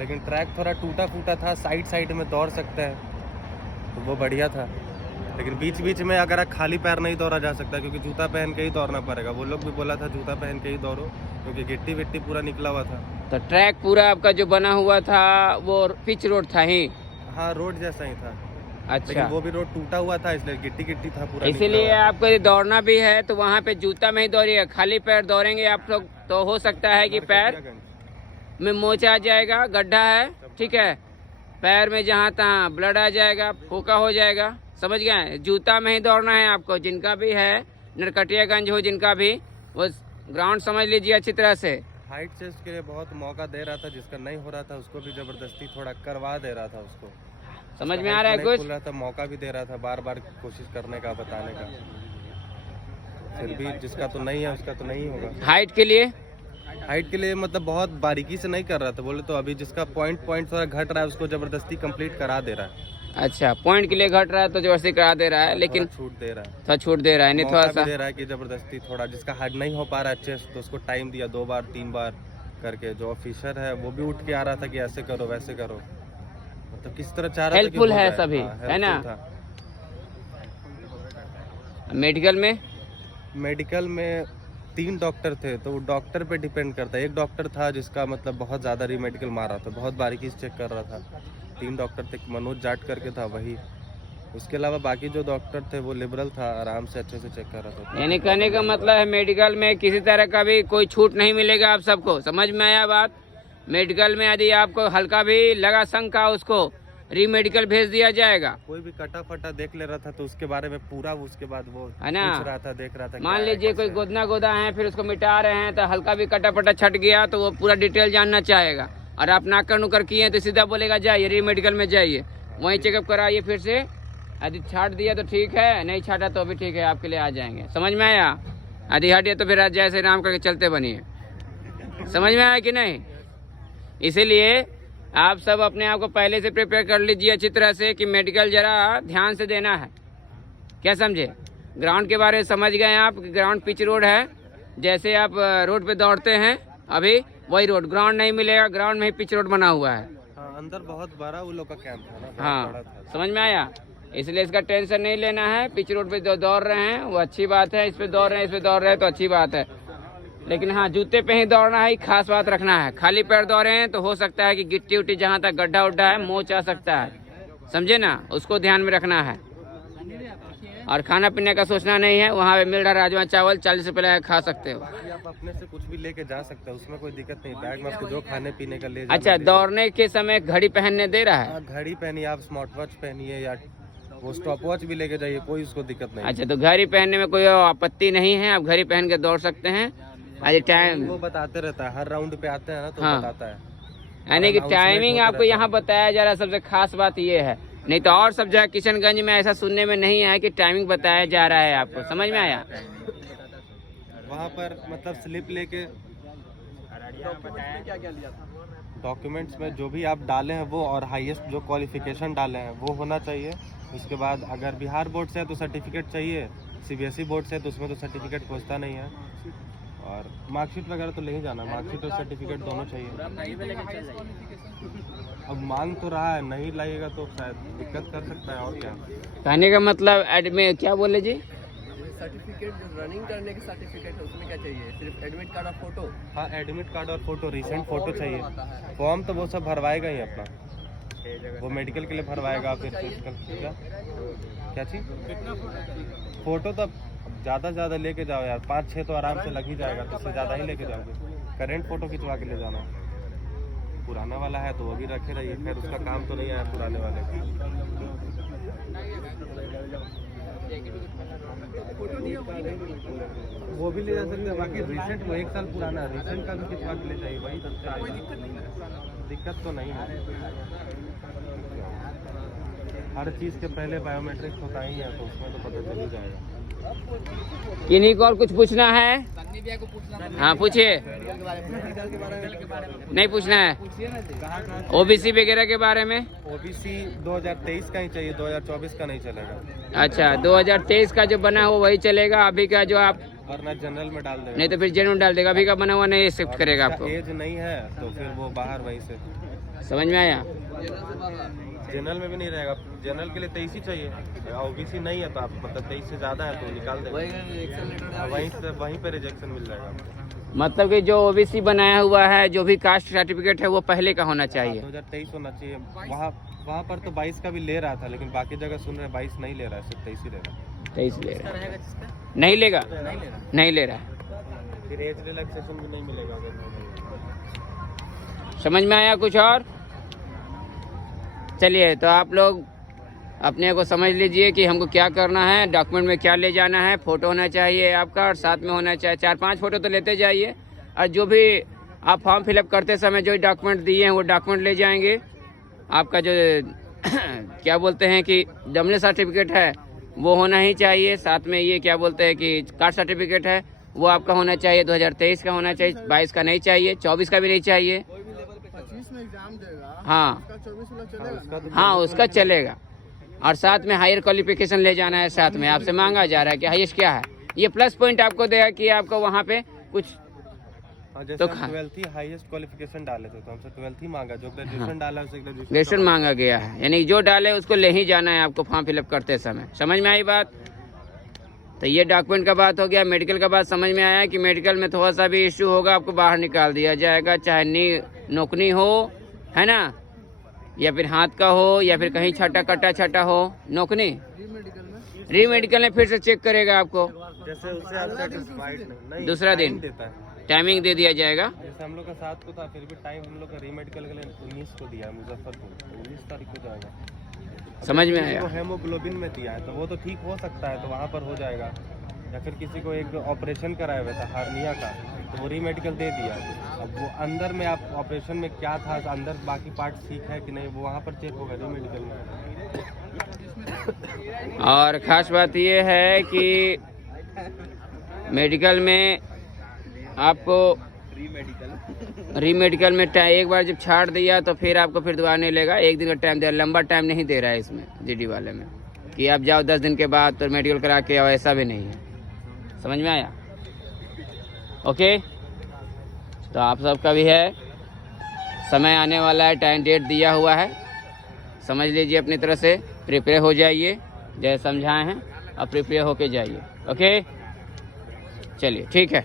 लेकिन ट्रैक थोड़ा टूटा फूटा था, साइड में दौड़ सकते हैं तो वो बढ़िया था। लेकिन बीच बीच में अगर खाली पैर नहीं दौड़ा जा सकता, क्योंकि जूता पहन के ही दौड़ना पड़ेगा। वो लोग भी बोला था जूता पहन के ही दौड़ो, क्योंकि गिट्टी विट्टी पूरा निकला हुआ था। तो ट्रैक पूरा आपका जो बना हुआ था वो पिच रोड था ही? हाँ, रोड जैसा ही था। अच्छा, लेकिन वो भी रोड टूटा हुआ था, इसलिए गिट्टी गिट्टी था पूरा। इसीलिए आपको यदि दौड़ना भी है तो वहाँ पे जूता में ही दौड़िए। खाली पैर दौड़ेंगे आप लोग तो हो सकता है कि पैर में मोच आ जाएगा, गड्ढा है, ठीक है, पैर में जहाँ तहाँ ब्लड आ जाएगा, फोका हो जाएगा, समझ गए? जूता में ही दौड़ना है आपको। जिनका भी है नरकटियागंज हो, जिनका भी, वो ग्राउंड समझ लीजिए अच्छी तरह से। हाइट चेस्ट के लिए बहुत मौका दे रहा था, जिसका नहीं हो रहा था उसको भी जबरदस्ती थोड़ा करवा दे रहा था। उसको समझ में आ रहा है कुछ? रहा था, मौका भी दे रहा था, बार बार कोशिश करने का, बताने का। फिर भी जिसका तो नहीं है उसका तो नहीं होगा। हाइट के लिए मतलब बहुत बारीकी से नहीं कर रहा था। बोले तो अभी जिसका पॉइंट थोड़ा घट रहा है उसको जबरदस्ती कंप्लीट करा दे रहा है। अच्छा, पॉइंट के लिए घट रहा है तो जबरदस्ती करा दे रहा है, लेकिन छूट दे रहा है, थोड़ा छूट दे रहा है, नहीं थोड़ा सा दे रहा है कि जबरदस्ती थोड़ा। जिसका हार्ड नहीं हो पा रहा है चेस्ट, तो उसको टाइम दिया 2 बार 3 बार करके। जो ऑफिसर है वो भी उठ के आ रहा था कि ऐसे करो वैसे करो, मतलब किस तरह चाह रहा था। हेल्पफुल है सभी, है ना? मेडिकल में 3 डॉक्टर थे, तो वो डॉक्टर पे डिपेंड करता है। एक डॉक्टर था जिसका मतलब बहुत ज़्यादा रीमेडिकल मारा था, बहुत बारीकी से चेक कर रहा था। 3 डॉक्टर थे, मनोज जाट करके था वही। उसके अलावा बाकी जो डॉक्टर थे वो लिबरल था, आराम से अच्छे से चेक कर रहा था। यानी कहने का मतलब है मेडिकल में किसी तरह का भी कोई छूट नहीं मिलेगा आप सबको, समझ में आया बात? मेडिकल में यदि आपको हल्का भी लगा शंका, उसको रीमेडिकल भेज दिया जाएगा। कोई भी कटा फटा देख ले रहा था तो उसके बारे में पूरा उसके बाद वो है ना, पूछ रहा था, देख रहा था। मान लीजिए कोई गोदा है, फिर उसको मिटा रहे हैं तो हल्का भी कटा फटा छट गया तो वो पूरा डिटेल जानना चाहेगा। और आप नाकर नुकर किए तो सीधा बोलेगा जाइए रीमेडिकल में जाइए, वहीं चेकअप कराइए फिर से। यदि छाट दिया तो ठीक है, नहीं छाटा तो भी ठीक है, आपके लिए आ जाएंगे। समझ में आया? यदि हटिए तो फिर जैसे राम करके चलते बनिए। समझ में आया कि नहीं? इसीलिए आप सब अपने आप को पहले से प्रिपेयर कर लीजिए अच्छी तरह से कि मेडिकल जरा ध्यान से देना है, क्या समझे? ग्राउंड के बारे में समझ गए आप? ग्राउंड पिच रोड है, जैसे आप रोड पे दौड़ते हैं अभी वही रोड, ग्राउंड नहीं मिलेगा, ग्राउंड में ही पिच रोड बना हुआ है। हाँ, अंदर बहुत बड़ा वो लोग का कैंप था ना। हाँ, समझ में आया? इसलिए इसका टेंशन नहीं लेना है। पिच रोड पे जो दौड़ रहे हैं वो अच्छी बात है, इस पे दौड़ रहे हैं, इस पे दौड़ रहे हैं तो अच्छी बात है। लेकिन हाँ, जूते पे ही दौड़ना है, खास बात रखना है। खाली पैर दौड़े हैं तो हो सकता है कि गिट्टी उट्टी जहाँ तक गड्ढा उड्ढा है मोच आ सकता है, समझे ना? उसको ध्यान में रखना है। और खाना पीने का सोचना नहीं है, वहाँ पे मिल रहा राजमा चावल 40 रुपये लगा खा सकते हो। आप अपने से कुछ भी लेके जा सकते हो, उसमें कोई दिक्कत नहीं। बैग में आपको जो खाने पीने का ले। अच्छा, दौड़ने के समय घड़ी पहनने दे रहा है? घड़ी पहनिए, आप स्मार्ट वॉच पहनिए या वो स्टॉप वॉच भी लेके जाइए, कोई उसको दिक्कत नहीं। अच्छा, तो घड़ी पहनने में कोई आपत्ति नहीं है, आप घड़ी पहन के दौड़ सकते हैं। आज टाइम वो बताते रहता है, हर राउंड पे आते हैं ना तो हाँ, बताता है। यानी कि टाइमिंग आपको यहाँ बताया जा रहा है। सबसे खास बात ये है, नहीं तो और सब जगह किशनगंज में ऐसा सुनने में नहीं आया कि टाइमिंग बताया जा रहा है आपको। समझ में आया? वहाँ पर मतलब स्लिप लेके डॉक्यूमेंट्स में जो भी आप डाले हैं वो, और हाईएस्ट जो क्वालिफिकेशन डाले हैं वो होना चाहिए। उसके बाद अगर बिहार बोर्ड से है तो सर्टिफिकेट चाहिए, सीबीएसई बोर्ड से है तो उसमें तो सर्टिफिकेट खोजता नहीं है। और मार्कशीट वगैरह तो ले ही जाना, मार्कशीट और सर्टिफिकेट दोनों चाहिए। अब मांग तो रहा है, नहीं लगेगा तो शायद दिक्कत कर सकता है। और क्या कहने का मतलब एडमिट, क्या बोले जी? सर्टिफिकेट रनिंग करने की सर्टिफिकेट है, उसमें क्या चाहिए? सिर्फ एडमिट कार्ड और फोटो? हाँ, एडमिट कार्ड और फोटो, रिसेंट फोटो चाहिए। फॉर्म तो वो सब भरवाएगा ही अपना, वो मेडिकल के लिए भरवाएगा। फिर फिजिकल क्या चीज़? फोटो तो ज़्यादा से ज़्यादा लेके जाओ यार, 5-6 तो आराम से लग ही जाएगा, तो उससे ज़्यादा ही लेके जाओगे। करेंट फोटो खिंचवा के ले जाना है। पुराना वाला है तो वो भी रखे रहिए, खैर उसका काम तो नहीं आया पुराने वाले का। वो भी ले जा सकते हैं। बाकी रिसेंट वो 1 साल पुराना है, रिसेंट का भी खिंचवा के ले जाइए, वही सबसे दिक्कत तो नहीं है। हर चीज़ के पहले बायोमेट्रिक होता ही है, तो उसमें तो पता चल ही जाएगा। किन्हीं को और कुछ पूछना है? हाँ पूछिए। नहीं पूछना है? ओबीसी वगैरह के बारे में? ओबीसी 2023 का ही चाहिए, 2024 का नहीं चलेगा। अच्छा, 2023 का जो बना हो वही चलेगा। अभी का जो आप वरना जनरल में डाल देगा। नहीं तो फिर जेल में डाल देगा, अभी का बना हुआ नहीं शिफ्ट करेगा आपको। एज नहीं है तो फिर वो बाहर वहीं से। समझ में आया? जनरल में भी नहीं रहेगा, जनरल के लिए 23 ही चाहिए, ओबीसी नहीं है तो आप मतलब 23 से ज्यादा है तो निकाल देगा, वहीं पे रिजेक्शन मिल जाएगा आपको। मतलब कि जो ओबीसी बनाया हुआ है, जो भी कास्ट सर्टिफिकेट है वो पहले का होना चाहिए। 2023 होना चाहिए। वहाँ पर तो 22 का भी ले रहा था, लेकिन बाकी जगह सुन रहे 22 नहीं ले रहा है, सिर्फ 23 ही ले रहा है। 23 ले रहा है, नहीं लेगा, नहीं ले रहा है। फिर एज रिलैक्सेशन भी नहीं मिलेगा अगर। समझ में आया कुछ और? चलिए, तो आप लोग अपने को समझ लीजिए कि हमको क्या करना है, डॉक्यूमेंट में क्या ले जाना है। फ़ोटो होना चाहिए आपका, और साथ में होना चाहिए 4-5 फ़ोटो तो लेते जाइए। और जो भी आप फॉर्म फिलअप करते समय जो डॉक्यूमेंट दिए हैं वो डॉक्यूमेंट ले जाएंगे। आपका जो क्या बोलते हैं कि जन्म सर्टिफिकेट है वो होना ही चाहिए। साथ में ये क्या बोलते हैं कि कास्ट सर्टिफिकेट है वो आपका होना चाहिए। 2023 का होना चाहिए, 22 का नहीं चाहिए, 24 का भी नहीं चाहिए। 25 में एग्जाम देगा, हाँ 24 वाला चलेगा। हाँ, उसका चलेगा। और साथ में हायर क्वालिफिकेशन ले जाना है। साथ में आपसे मांगा जा रहा है कि हाईएस्ट क्या है। ये प्लस पॉइंट आपको देगा कि आपको वहाँ पे कुछ जैसे तो हम 12th ही हाईएस्ट क्वालिफिकेशन डाले थे तो हमसे 12th ही मांगा, जो ग्रेजुएशन डाला उसे ग्रेजुएशन मांगा गया है, यानी जो डाले उसको ले ही जाना है आपको फॉर्म फिलअप करते समय। समझ में आई बात? तो ये डॉक्यूमेंट का बात हो गया। मेडिकल का बात समझ में आया कि मेडिकल में थोड़ा सा भी इश्यू होगा आपको बाहर निकाल दिया जाएगा, चाहे नौकरी हो, है ना, या फिर हाथ का हो, या फिर कहीं छटा हो नौकरी। री मेडिकल में फिर से चेक करेगा आपको, जैसे उससे आप सेटिस्फाइड नहीं, दूसरा दिन देता है, टाइमिंग दे दिया जाएगा। जैसे हम लोग का 7 को था, फिर भी टाइम हम लोग का री मेडिकल के लिए 19 को दिया है, मुजफ्फरपुर 19 तारीख को जाएगा। समझ में आया? वो हेमोग्लोबिन में दिया है तो वो तो ठीक हो सकता है, तो वहाँ पर हो जाएगा। या फिर किसी को एक ऑपरेशन कराया हुआ था हार्निया का, तो वो री मेडिकल दे दिया। अब वो अंदर में आप ऑपरेशन में क्या था, अंदर बाकी पार्ट ठीक है कि नहीं, वो वहाँ पर चेक होगा री मेडिकल में। और ख़ास बात ये है कि मेडिकल में आपको री मेडिकल में एक बार जब छाड़ दिया तो फिर आपको फिर दोबारा नहीं लेगा। एक दिन का टाइम दे, लंबा टाइम नहीं दे रहा है इसमें जीडी वाले में कि आप जाओ 10 दिन के बाद तो मेडिकल करा के आओ, ऐसा भी नहीं है। समझ में आया? ओके, तो आप सबका भी है, समय आने वाला है, टाइम डेट दिया हुआ है, समझ लीजिए, अपनी तरह से प्रिपेयर हो जाइए, जैसे समझाए हैं, अब प्रिपेयर होके जाइए। ओके, चलिए ठीक है।